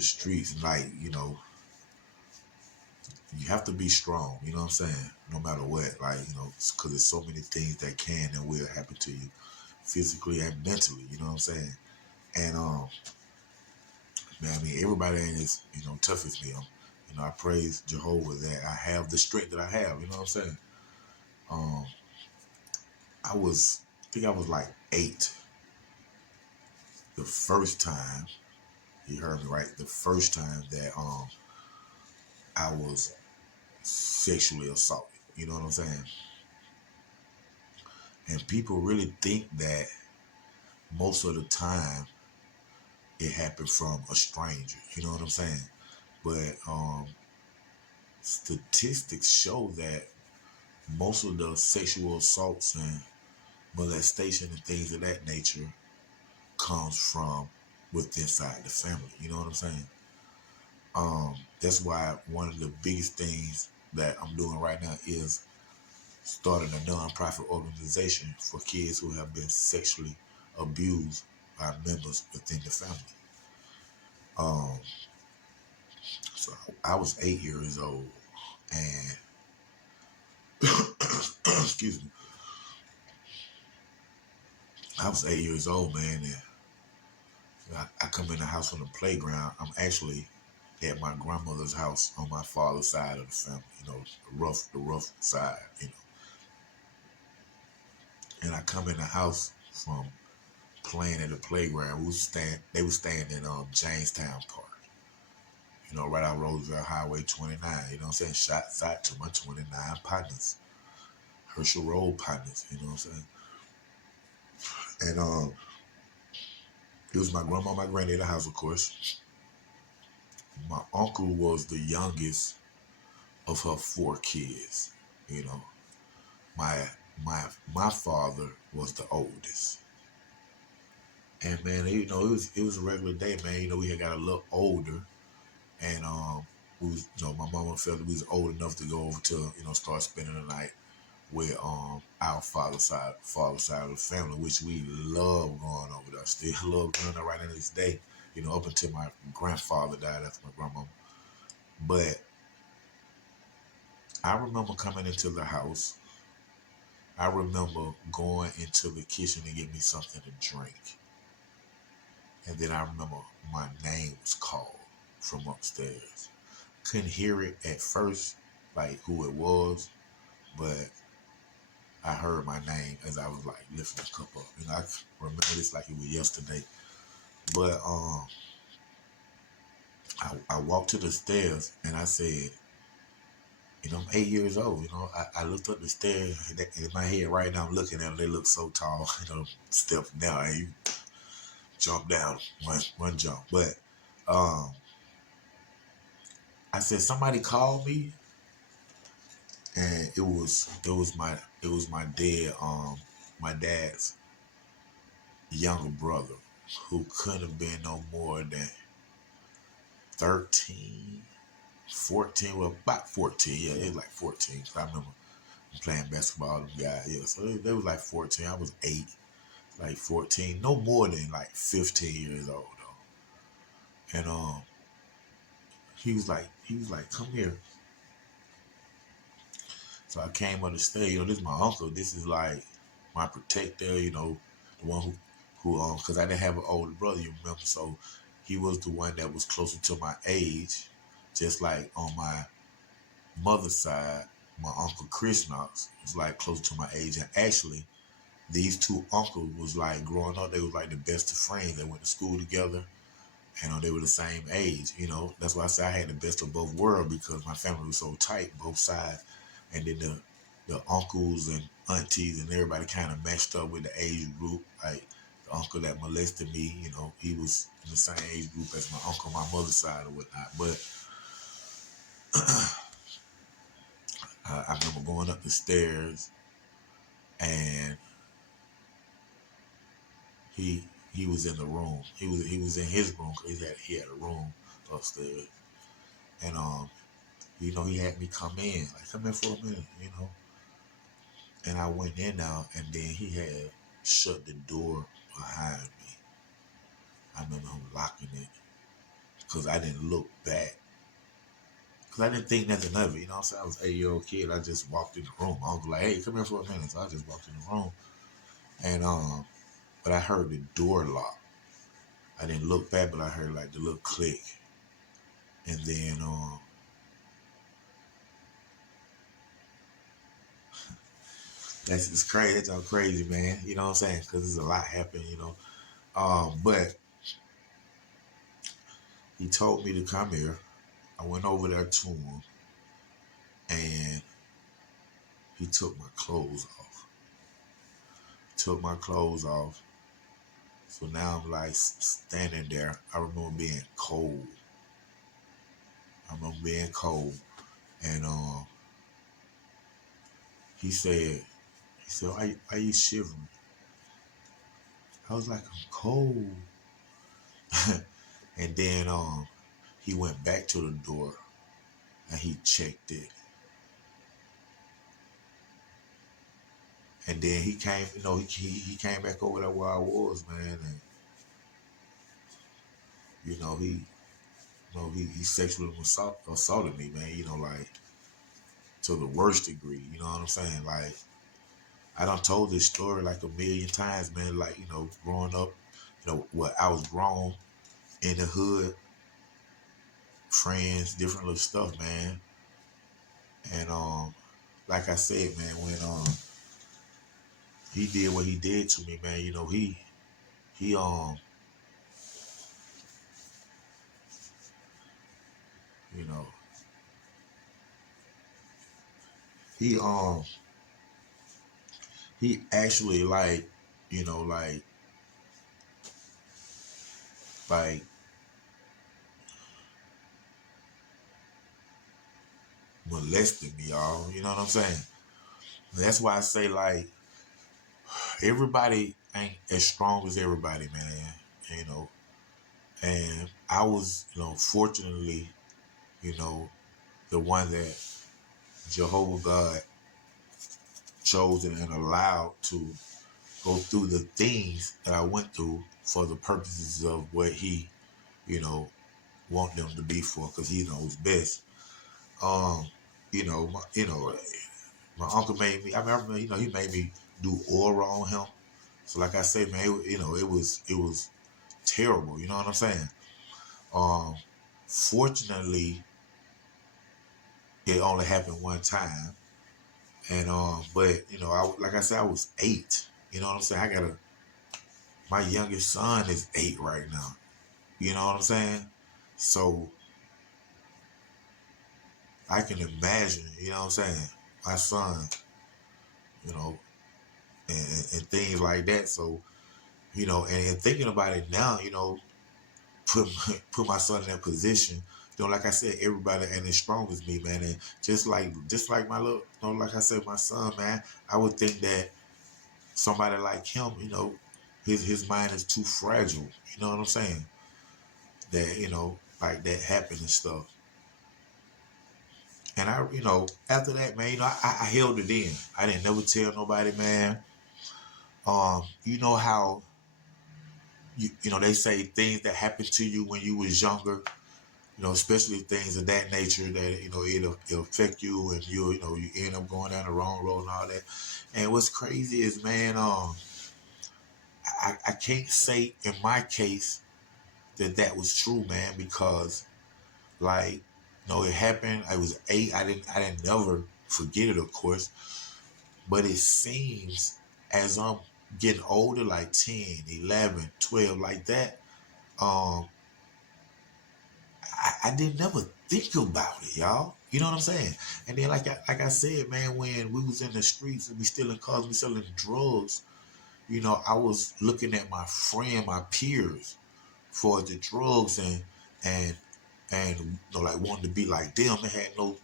the streets, like, you have to be strong, you know what I'm saying? No matter what, like, because there's so many things that can and will happen to you physically and mentally, you know what I'm saying? And, man, I mean, everybody ain't as, tough as me. I praise Jehovah that I have the strength that I have, you know what I'm saying? Um, I think I was like 8 the first time, you heard me right, the first time that, I was sexually assaulted, you know what I'm saying? And people really think that most of the time it happened from a stranger, you know what I'm saying? But statistics show that most of the sexual assaults and molestation and things of that nature comes from within inside the family, you know what I'm saying? That's why one of the biggest things that I'm doing right now is starting a non-profit organization for kids who have been sexually abused by members within the family. Um, so I was 8 years old, and excuse me, I was 8 years old, man, and I come in the house from the playground. I'm actually at my grandmother's house on my father's side of the family, the rough side, And I come in the house from playing at the playground. They were staying in Jamestown Park, right out Roosevelt Highway 29. You know what I'm saying? Shots out to my 29 partners, Herschel Road partners. You know what I'm saying? And it was my grandma, my granddad in the house, of course. My uncle was the youngest of her 4 kids. You know, my my father was the oldest. And man, it was a regular day, man. We had got a little older, and my mama felt that we was old enough to go over to start spending the night with our father side of the family, which we love going over there. Still love going there right into this day. Up until my grandfather died after my grandmama. But I remember coming into the house. I remember going into the kitchen to get me something to drink. And then I remember my name was called from upstairs. Couldn't hear it at first, like who it was, but I heard my name as I was like lifting the cup up. I remember this like it was yesterday. But I walked to the stairs and I said, I'm 8 years old. I looked up the stairs in my head right now. I'm looking at them. They look so tall. Step down and you jump down one jump. But I said somebody called me, and it was my dad, my dad's younger brother, who couldn't have been no more than 13, 14, well, about 14. Yeah, it was like 14. Cause I remember playing basketball with them guys. Yeah, so they was like 14. I was 8, like 14. No more than like 15 years old though. And he was like, come here. So I came on the stage. This is my uncle. This is like my protector. The one who because I didn't have an older brother. You remember? So he was the one that was closer to my age, just like on my mother's side, my uncle Chris Knox was like closer to my age. And actually, these two uncles was like growing up. They was like the best of friends. They went to school together. They were the same age. That's why I say I had the best of both worlds because my family was so tight, both sides. And then the uncles and aunties and everybody kind of matched up with the age group. Like the uncle that molested me, he was in the same age group as my uncle on my mother's side or whatnot. But I remember going up the stairs, and he was in the room. He was in his room because he had a room upstairs. And he had me come in, like come in for a minute. And I went in now, and then he had shut the door behind me. I remember him locking it, because I didn't look back. Because I didn't think nothing of it. You know what I'm saying? I was an 8-year-old kid. I just walked in the room. I was like, hey, come here for a minute. So I just walked in the room. And, but I heard the door lock. I didn't look back, but I heard like the little click. And then, it's crazy. That's all crazy, man. You know what I'm saying? Because there's a lot happening, you know. But he told me to come here. I went over there to him, and he took my clothes off. Took my clothes off. So now I'm like standing there. I remember being cold. And he said, why you shivering? I was like, I'm cold. And then he went back to the door and he checked it. And then he came, you know, he came back over there where I was, man, and he sexually assaulted me, man, you know, like to the worst degree, you know what I'm saying? Like I done told this story like a million times, man, like, you know, growing up, you know, what I was grown in the hood, friends, different little stuff, man. And like I said, man, when he did what he did to me, man, you know, he you know, he he actually like, you know, like molested me, y'all. You know what I'm saying? That's why I say like everybody ain't as strong as everybody, man. You know, and I was, you know, fortunately, you know, the one that Jehovah God chosen and allowed to go through the things that I went through for the purposes of what he, you know, want them to be for, because he knows best. Um, my uncle made me. I remember, you know, he made me do aura on him. So, like I said, man, it was terrible. You know what I'm saying? Um, Fortunately, it only happened one time, and but you know, like I said, I was 8. You know what I'm saying? My youngest son is 8 right now. You know what I'm saying? So I can imagine. You know what I'm saying? My son, you know, and things like that. So you know, and thinking about it now, you know, put my son in that position. You know, like I said, everybody ain't as strong as me, man. And just like my little, you know, like I said, my son, man, I would think that somebody like him, you know, his mind is too fragile. You know what I'm saying? That, you know, like that happened and stuff. And I, you know, after that, man, you know, I held it in. I didn't never tell nobody, man. You know how you know they say things that happened to you when you was younger, you know, especially things of that nature that, you know, it'll affect you and you end up going down the wrong road and all that. And what's crazy is, man, I can't say in my case that was true, man, because like, you know, it happened. I was 8. I didn't never forget it, of course, but it seems as I'm getting older, like 10, 11, 12, like that, um, I didn't never think about it, y'all. You know what I'm saying? And then, like I said, man, when we was in the streets and we stealing cars, we selling drugs, you know, I was looking at my friend, my peers, for the drugs and you know, like wanting to be like them. It had no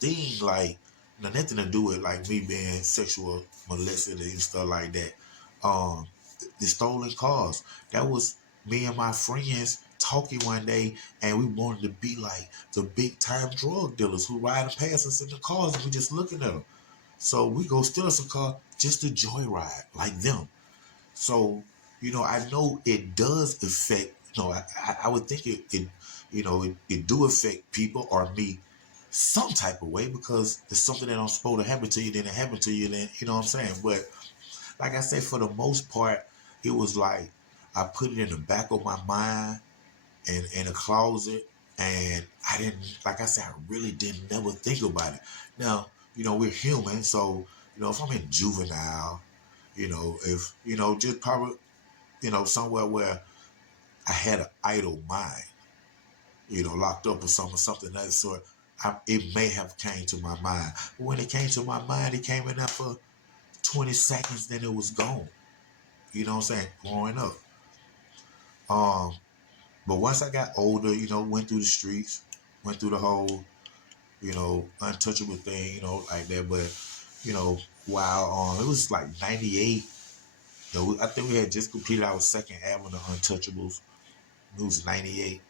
thing like nothing to do with like me being sexual molested and stuff like that. Um, the stolen cars. That was me and my friends talking one day, and we wanted to be like the big time drug dealers who ride past us in the cars, and we just looking at them. So we go steal us a car just to joyride like them. So, you know, I know it does affect no, I would think it it do affect people or me some type of way because it's something that I'm supposed to happen to you, then it happened to you, then you know what I'm saying. But like I said, for the most part, it was like I put it in the back of my mind and in a closet, and I didn't, like I said, I really didn't never think about it. Now, we're human, so if I'm in juvenile, if just probably somewhere where I had an idle mind, locked up or something of that sort. It may have came to my mind. But when it came to my mind, it came in there for 20 seconds, then it was gone. You know what I'm saying? Growing up. Um, but once I got older, went through the streets, went through the whole, untouchable thing, like that. But, while it was like 98, I think we had just completed our second album, The Untouchables. It was 98.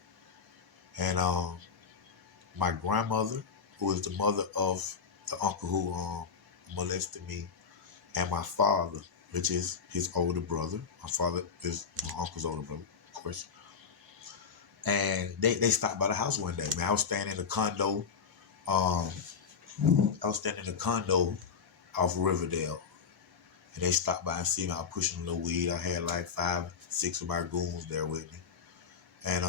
And my grandmother, who is the mother of the uncle who molested me, and my father, which is his older brother. My father is my uncle's older brother, of course. And they stopped by the house one day, man. I was staying in a condo. Um, I was staying in a condo off Riverdale. And they stopped by and see me. I was pushing a little weed. I had like 5, 6 of my goons there with me. And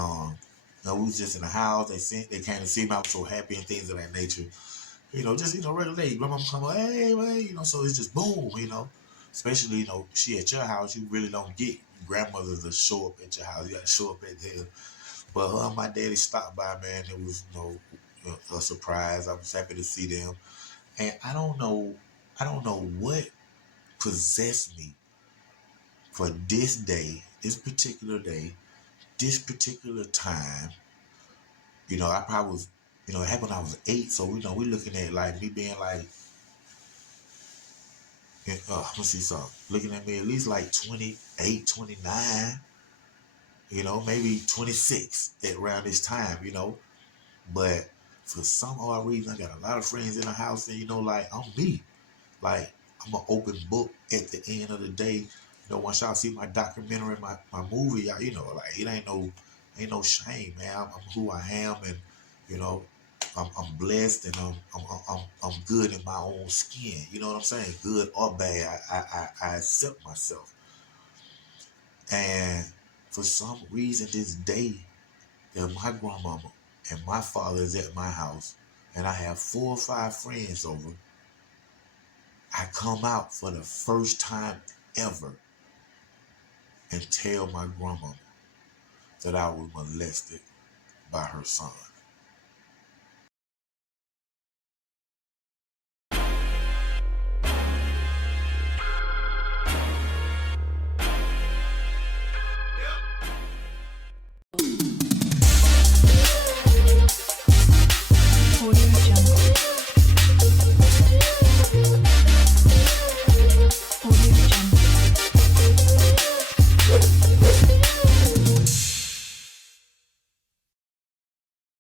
we was just in the house. They came to see me. I was so happy and things of that nature. Just regular day. My mom come up, hey, man, so it's just boom, Especially, she at your house, you really don't get grandmothers to show up at your house. You gotta show up at theirs. But her and my daddy stopped by, man. It was a surprise. I was happy to see them. And I don't know what possessed me for this day, this particular day, this particular time. I probably was, it happened when I was 8. So, we're looking at like me being like, let me see something. Looking at me at least like 28, 29, maybe 26 at around this time, But for some odd reason, I got a lot of friends in the house and, like, I'm me. Like, I'm an open book at the end of the day. Once y'all see my documentary, my movie, y'all, like, it ain't no shame, man. I'm who I am, and, you know, I'm blessed, and I'm good in my own skin. You know what I'm saying? Good or bad, I accept myself. And for some reason, this day that my grandmama and my father is at my house, and I have 4 or 5 friends over, I come out for the first time ever and tell my grandmama that I was molested by her son.